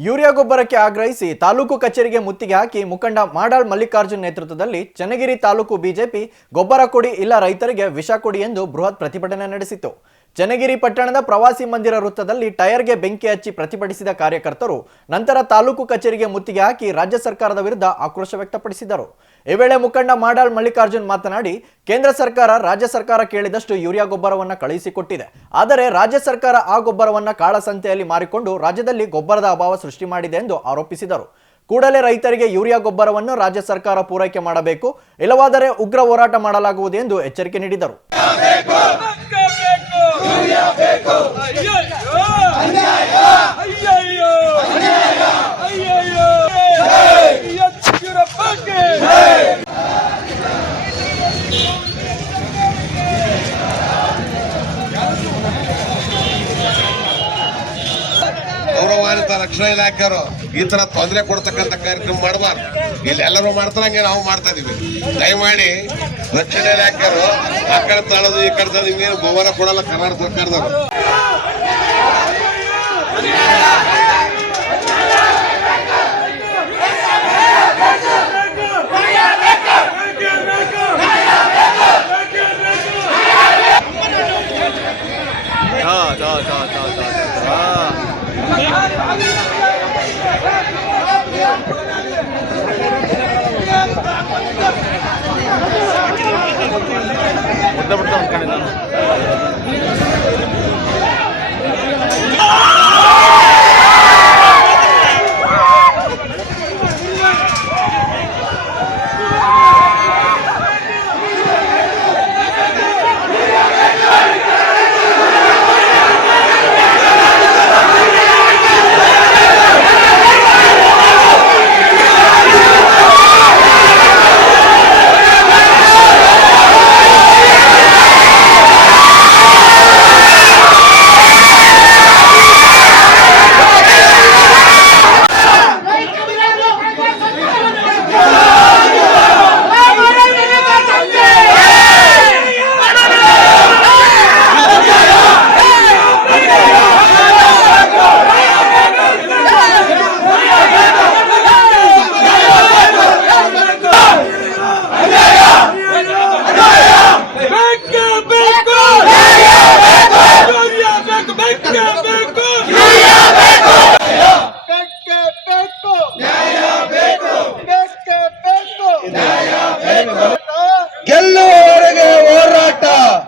Urea ಗೊಬ್ಬರಕ್ಕೆ ಆಗ್ರಹಿಸಿ ತಾಲೂಕು ಕಚೇರಿಗೆ ಮುತ್ತಿಗೆ ಹಾಕಿ ಮುಖಂಡ ಮಾಡಾಳ್ ಮಲ್ಲಿಕಾರ್ಜುನ್ ನೇತೃತ್ವದಲ್ಲಿ ಚನ್ನಗಿರಿ ತಾಲೂಕು ಬಿಜೆಪಿ ಗೊಬ್ಬರ ಕೊಡಿ ಇಲ್ಲ ರೈತರಿಗೆ ವಿಷ ಕೊಡಿ ಎಂದು ಬೃಹತ್ ಪ್ರತಿಭಟನೆ ನಡೆಸಿತು ಚನ್ನಗಿರಿ ಪಟ್ಟಣದ ಪ್ರವಾಸಿ ಮಂದಿರ ವೃತ್ತದಲ್ಲಿ ಟೈರ್ಗೆ ಬೆಂಕಿ ಹಚ್ಚಿ ಪ್ರತಿಭಟಿಸಿದ ಕಾರ್ಯಕರ್ತರು, ನಂತರ ತಾಲೂಕು ಕಚೇರಿಗೆ ಮುತ್ತಿಗೆ ಹಾಕಿ ರಾಜ್ಯ ಸರ್ಕಾರದ ವಿರುದ್ಧ ಆಕ್ರೋಶ ವ್ಯಕ್ತಪಡಿಸಿದರು. ಈ ವೇಳೆ ಮುಖಂಡ ಮಾಡಾಳ್ ಮಲ್ಲಿಕಾರ್ಜುನ್ ಮಾತನಾಡಿ, ಕೇಂದ್ರ ಸರ್ಕಾರ ರಾಜ್ಯ ಸರ್ಕಾರ ಕೇಳಿದಷ್ಟು ಯೂರಿಯಾ ಗೊಬ್ಬರವನ್ನು ಕಳುಹಿಸಿಕೊಟ್ಟಿದೆ. ಆದರೆ ರಾಜ್ಯ ಸರ್ಕಾರ ಆ ಗೊಬ್ಬರವನ್ನು ಕಾಳಸಂತೆಯಲ್ಲಿ ಮಾರಿಕೊಂಡು ರಾಜ್ಯದಲ್ಲಿ ಗೊಬ್ಬರದ ಅಭಾವ ಸೃಷ್ಟಿ ಮಾಡಿದೆ ಎಂದು ಆರೋಪಿಸಿದರು. ಕೂಡಲೇ ರೈತರಿಗೆ ಯೂರಿಯಾ ಗೊಬ್ಬರವನ್ನು ರಾಜ್ಯ ಸರ್ಕಾರ ಪೂರೈಕೆ ಮಾಡಬೇಕು, ಇಲ್ಲವಾದರೆ ಉಗ್ರ ಹೋರಾಟ ಮಾಡಲಾಗುವುದು ಎಂದು ಎಚ್ಚರಿಕೆ ನೀಡಿದರು. ಅಯ್ಯಯ್ಯೋ ಅಯ್ಯಯ್ಯೋ ಅಯ್ಯಯ್ಯೋ ಗೌರವಾನ್ವಿತ ರಕ್ಷಣಾ ಇಲಾಖೆಯವರು ಈ ತರ ತೊಂದರೆ ಕೊಡ್ತಕ್ಕಂಥ ಕಾರ್ಯಕ್ರಮ ಮಾಡಬಾರ್ದು. ಇಲ್ಲಿ ಎಲ್ಲರೂ ಮಾಡ್ತಾರಂಗೆ ನಾವು ಮಾಡ್ತಾ ಇದೀವಿ. ದಯಮಾಡಿ ರಕ್ಷಣಾ ಇಲಾಖೆಯವರು ಆ ಕಡೆ ತಾಳೋದು ಈ ಕಡೆ ತಾಳೋದು ಇನ್ನೇನು ಗೋವರ ಕೊಡಲ್ಲ, ಕರ್ನಾಟಕ ಸರ್ಕಾರದವರು. ಬೇಕು